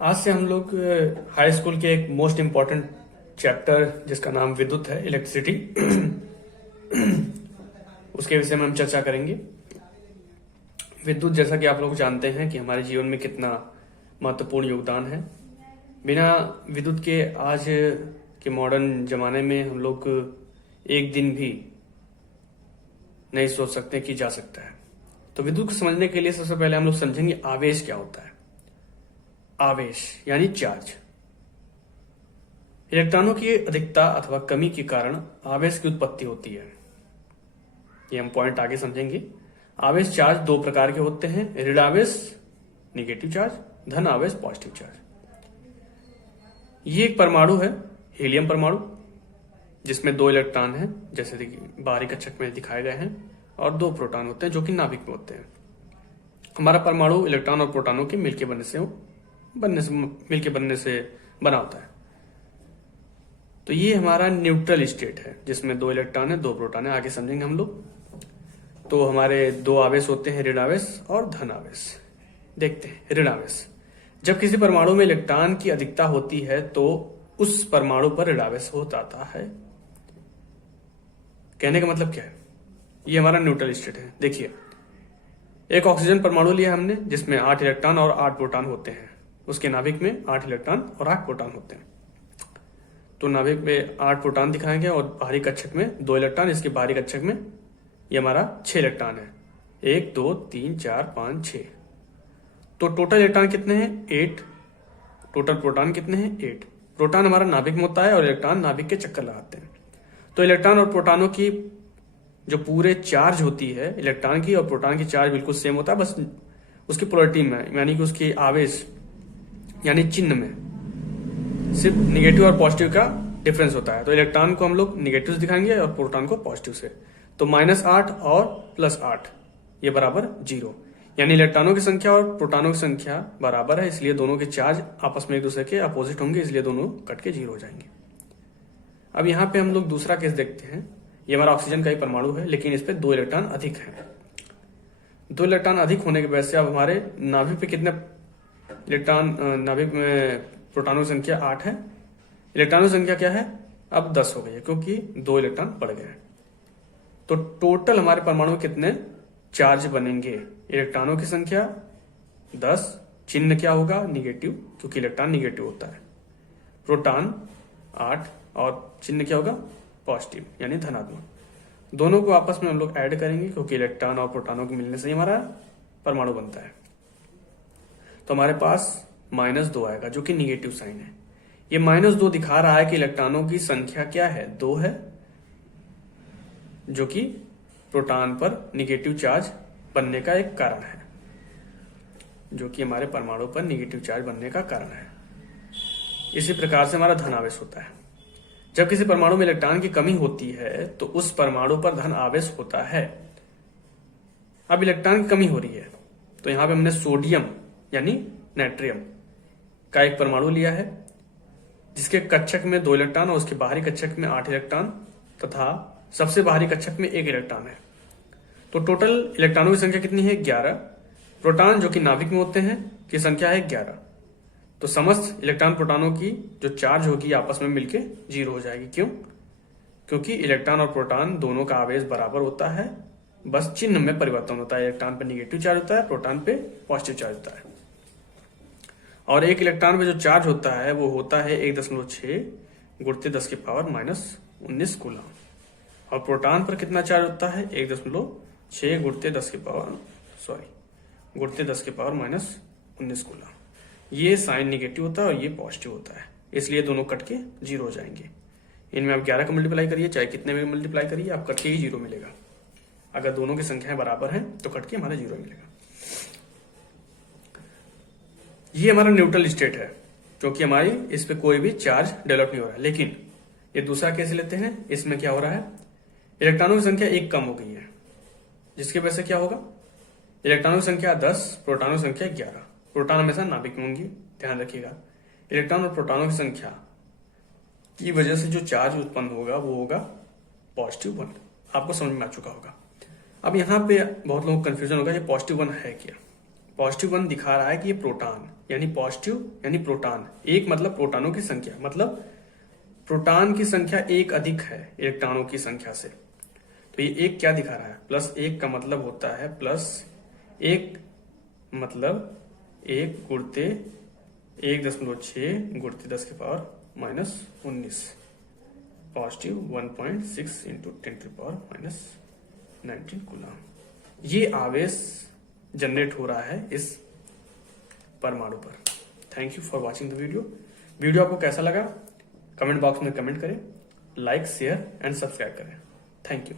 आज से हम लोग हाई स्कूल के एक मोस्ट इम्पॉर्टेंट चैप्टर जिसका नाम विद्युत है, इलेक्ट्रिसिटी, उसके विषय में हम चर्चा करेंगे। विद्युत, जैसा कि आप लोग जानते हैं कि हमारे जीवन में कितना महत्वपूर्ण योगदान है। बिना विद्युत के आज के मॉडर्न जमाने में हम लोग एक दिन भी नहीं सोच सकते कि जा सकता है। तो विद्युत को समझने के लिए सबसे पहले हम लोग समझेंगे आवेश क्या होता है। आवेश यानी चार्ज। इलेक्ट्रॉनों की अधिकता अथवा कमी के कारण आवेश की उत्पत्ति होती है। ये हम पॉइंट आगे समझेंगे। आवेश चार्ज दो प्रकार के होते हैं, ऋण आवेश निगेटिव चार्ज, धन आवेश पॉजिटिव चार्ज। ये एक परमाणु है, हीलियम परमाणु, जिसमें दो इलेक्ट्रॉन हैं, जैसे कि बाहरी कक्षक में दिखाए गए हैं, और दो प्रोटॉन होते हैं जो कि नाभिक में होते हैं। हमारा परमाणु इलेक्ट्रॉन और प्रोटॉनों के मिलके बनने से बना होता है। तो ये हमारा न्यूट्रल स्टेट है, जिसमें दो इलेक्ट्रॉन है, दो प्रोटॉन है। आगे समझेंगे हम लोग। तो हमारे दो आवेश होते हैं, ऋण आवेश और धन आवेश। देखते हैं ऋण आवेश। जब किसी परमाणु में इलेक्ट्रॉन की अधिकता होती है तो उस परमाणु पर ऋण आवेश हो जाता है। कहने का मतलब क्या है? ये हमारा न्यूट्रल स्टेट है। देखिए, एक ऑक्सीजन परमाणु लिया हमने, जिसमें 8 इलेक्ट्रॉन और 8 प्रोटॉन होते हैं। उसके नाभिक में 8 इलेक्ट्रॉन और 8 प्रोटॉन होते हैं। तो नाभिक में 8 प्रोटॉन दिखाएंगे और बाहरी कक्षक में 2 इलेक्ट्रॉन। इसके बाहरी कक्षक में ये हमारा 6 इलेक्ट्रॉन है। 1 2 3 4 5 6। तो टोटल इलेक्ट्रॉन कितने हैं? 8। टोटल प्रोटॉन कितने हैं? 8। प्रोटॉन हमारा नाभिक में होता है और इलेक्ट्रॉन नाभिक के चक्कर लगाते हैं। तो इलेक्ट्रॉन और प्रोटॉनों की जो पूरे चार्ज होती है, इलेक्ट्रॉन की और प्रोटॉन की चार्ज बिल्कुल सेम होता है, बस उसकी पोलरिटी में, यानी कि उसकी आवेश यानी चिन्ह में सिर्फ निगेटिव और पॉजिटिव का डिफरेंस होता है। तो इलेक्ट्रॉन को हम लोग निगेटिव से दिखाएंगे और प्रोटॉन को पॉजिटिव से। तो -8 और +8 ये बराबर 0, यानी इलेक्ट्रॉनों की संख्या और प्रोटॉनों की संख्या बराबर है, इसलिए दोनों के चार्ज आपस में एक दूसरे के अपोजिट होंगे, इसलिए दोनों कट के 0 हो जाएंगे। अब यहाँ पे हम लोग दूसरा केस देखते हैं। ये हमारा ऑक्सीजन का ही परमाणु है, लेकिन इस पे 2 इलेक्ट्रॉन अधिक है। 2 इलेक्ट्रॉन अधिक होने की वजह से अब हमारे नाभिक पे कितने इलेक्ट्रॉन, नाभिक में प्रोटॉनों की संख्या 8 है, इलेक्ट्रॉनों की संख्या क्या है? अब 10 हो गई है, क्योंकि 2 इलेक्ट्रॉन बढ़ गए हैं। तो टोटल हमारे परमाणु में कितने चार्ज बनेंगे? इलेक्ट्रॉनों की संख्या 10, चिन्ह क्या होगा? निगेटिव, क्योंकि इलेक्ट्रॉन निगेटिव होता है। प्रोटॉन 8 और चिन्ह क्या होगा? पॉजिटिव, यानी धनात्मक। दोनों को आपस में हम लोग ऐड करेंगे, क्योंकि इलेक्ट्रॉन और प्रोटॉनों के मिलने से ही हमारा परमाणु बनता है। तो हमारे पास -2 आएगा, जो कि निगेटिव साइन है। ये -2 दिखा रहा है कि इलेक्ट्रॉनों की संख्या क्या है? 2 है, जो कि प्रोटॉन पर निगेटिव चार्ज बनने का एक कारण है, जो कि हमारे परमाणु पर निगेटिव चार्ज बनने का कारण है। इसी प्रकार से हमारा धन आवेश होता है। जब किसी परमाणु में इलेक्ट्रॉन की कमी होती है तो उस परमाणु पर धन आवेश होता है। अब इलेक्ट्रॉन की कमी हो रही है, तो यहां पे हमने सोडियम यानी नाइट्रियम का एक परमाणु लिया है, जिसके कक्षक में 2 इलेक्ट्रॉन और उसके बाहरी कक्षक में 8 इलेक्ट्रॉन तथा सबसे बाहरी कक्षक में 1 इलेक्ट्रॉन है। तो टोटल इलेक्ट्रॉनों की संख्या कितनी है? 11। प्रोटॉन जो कि नाभिक में होते हैं की संख्या है 11। तो समस्त इलेक्ट्रॉन प्रोटॉनों की जो चार्ज होगी आपस में मिलके 0 हो जाएगी। क्यों? क्योंकि इलेक्ट्रॉन और प्रोटॉन दोनों का आवेश बराबर होता है, बस चिन्ह में परिवर्तन होता है। इलेक्ट्रॉन पे निगेटिव चार्ज होता है, प्रोटॉन पे पॉजिटिव चार्ज होता है। और एक इलेक्ट्रॉन पे जो चार्ज होता है वो होता है 1.6 गुणित 10⁻⁻19 कूलम। और प्रोटॉन पर कितना चार्ज होता है? 1.6 गुणित 10⁻⁻19 कूलम। ये साइन निगेटिव होता है और ये पॉजिटिव होता है, इसलिए दोनों कट के 0 हो जाएंगे। इनमें आप 11 का मल्टीप्लाई करिए, चाहे कितने में मल्टीप्लाई करिए, आप कट के ही 0 मिलेगा। अगर दोनों की संख्याएं बराबर हैं तो कट के हमारा 0 मिलेगा। ये हमारा न्यूट्रल स्टेट है, क्योंकि हमारी इस पे कोई भी चार्ज डेवलप नहीं हो रहा है। लेकिन ये दूसरा केस लेते हैं, इसमें क्या हो रहा है? इलेक्ट्रॉनों की संख्या 1 कम हो गई है, जिसकी वजह से क्या होगा? इलेक्ट्रॉनों की संख्या 10, प्रोटॉनों की संख्या 11। प्रोटॉन हमेशा नाभिक में होंगी, ध्यान रखिएगा। इलेक्ट्रॉन और प्रोटॉनों की संख्या की वजह से जो चार्ज उत्पन्न होगा वो होगा +1। आपको समझ में आ चुका होगा। अब यहाँ पे बहुत लोगों को कंफ्यूजन होगा, ये +1 है क्या? पॉजिटिव 1 दिखा रहा है कि ये प्रोटॉन, यानी पॉजिटिव यानी प्रोटॉन, एक मतलब प्रोटॉनों की संख्या, मतलब प्रोटॉन की संख्या एक अधिक है इलेक्ट्रॉनों की संख्या से। तो ये एक क्या दिखा रहा है, +1 का मतलब होता है +1 मतलब 1 गुणते 1.6 गुणते 10⁻⁻19, पॉजिटिव 1.6 इंटू 10⁻⁻19 कूलम। ये आवेश जनरेट हो रहा है इस परमाणु पर। Thank you for watching the video आपको कैसा लगा कमेंट बॉक्स में कमेंट करें, लाइक शेयर एंड सब्सक्राइब करें। Thank you.